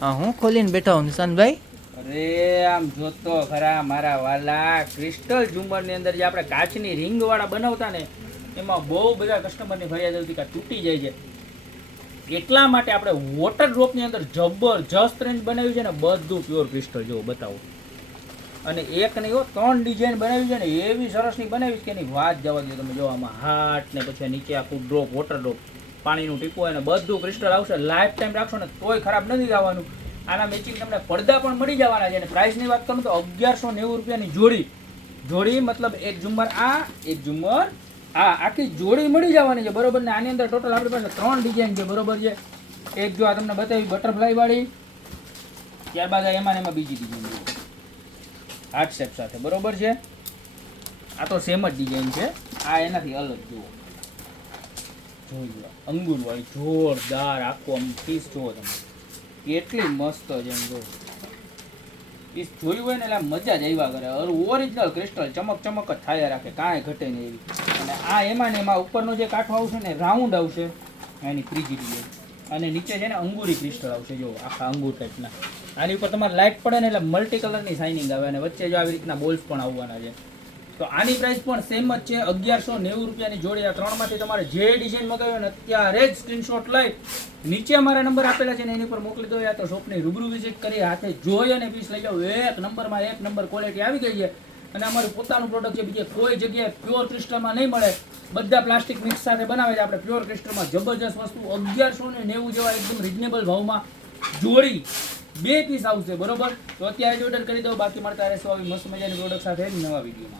હા હું ખોલીને બેઠા હું નિશાનભાઈ. અરે આમ જોતો ખરા મારા વાલા, ક્રિસ્ટલ ઝુમરની અંદર જે આપણે કાચની રિંગ વાળા બનાવતા ને એમાં બહુ બધા કસ્ટમરની ફરિયાદ હતી કે તૂટી જાય છે. એટલા માટે આપણે વોટર ડ્રોપની અંદર જબરજસ્ત રેન્જ બનાવ્યું છે ને, બધું પ્યોર ક્રિસ્ટલ જેવું બતાવું. અને એક નહીં હો, 3 ડિઝાઇન બનાવી છે ને એવી સરસની બનાવી કે એની વાત જવા દો. તમે જો આમાં હાર્ટ ને પછી નીચે આખું ડ્રોપ, વોટર ડ્રોપ, પાણીનું ટીપું અને બધું ક્રિસ્ટલ આવશે. લાઈફ ટાઈમ રાખશો ને તોય ખરાબ નથી આવવાનું. આના મેચિંગ તમને પડદા પણ મળી જવાના છે. અને પ્રાઇસની વાત કરું તો 1190 રૂપિયાની જોડી મતલબ એક ઝુમ્મર આ, એક ઝુમ્મર આ, આખી જોડી મળી જવાની છે, બરોબર ને. આની અંદર ટોટલ આપણી પાસે 3 ડિઝાઇન છે, બરોબર છે. એક જો આ તમને બતાવી બટરફ્લાય વાળી, ત્યારબાદ એમાં બીજી ડિઝાઇન હાર્ટ શેપ સાથે, બરોબર છે. આ તો સેમ જ ડિઝાઇન છે, આ એનાથી અલગ જુઓ. જોઈ લો અંગૂર વાળી જોરદાર આખું આમ પીસ જુઓ તમે, કેટલી મસ્ત છે એમ. જો પીસ જોયું હોય ને એટલે મજા જ આવ્યા કરે. ઓરિજિનલ ક્રિસ્ટલ ચમક ચમક જ થાય રાખે, કાંઈ ઘટે નહીં એવી. અને આ એમાં ને એમાં ઉપરનો જે કાંઠો આવશે ને રાઉન્ડ આવશે એની ત્રીજી ડિઝાઇન. અને નીચે છે ને અંગૂરી ક્રિસ્ટલ આવશે, જો આખા અંગૂર ટાઈપના. આની ઉપર તમારે લાઇટ પડે ને એટલે મલ્ટી કલરની શાઇનિંગ આવે. અને વચ્ચે જો આવી રીતના બોલ્સ પણ આવવાના છે. તો આની પ્રાઇસ પણ સેમ જ છે, 1190 રૂપિયાની જોડી. આ ત્રણમાંથી તમારે જે ડિઝાઇન મગાવ્યો ને અત્યારે જ સ્ક્રીનશોટ લઈ નીચે અમારા નંબર આપેલા છે ને એની પર મોકલી દો, યા તો શોપની રૂબરૂ વિઝિટ કરી હાથે જોઈ અને પીસ લઈ જાઓ. એક નંબર ક્વોલિટી આવી ગઈ છે. અને અમારું પોતાનું પ્રોડક્ટ છે, બીજે કોઈ જગ્યાએ પ્યોર ક્રિસ્ટલમાં નહીં મળે. બધા પ્લાસ્ટિક મિક્સ સાથે બનાવે છે, આપણે પ્યોર ક્રિસ્ટલમાં જબરજસ્ત વસ્તુ 1190 જેવા એકદમ રિઝનેબલ ભાવમાં જોડી 2 પીસ આવશે, બરોબર. તો અત્યારે જ ઓર્ડર કરી દો, બાકી મળતા રહેશો આવી મસ્ત મજાની પ્રોડક્ટ સાથે નવા વિડીયોમાં.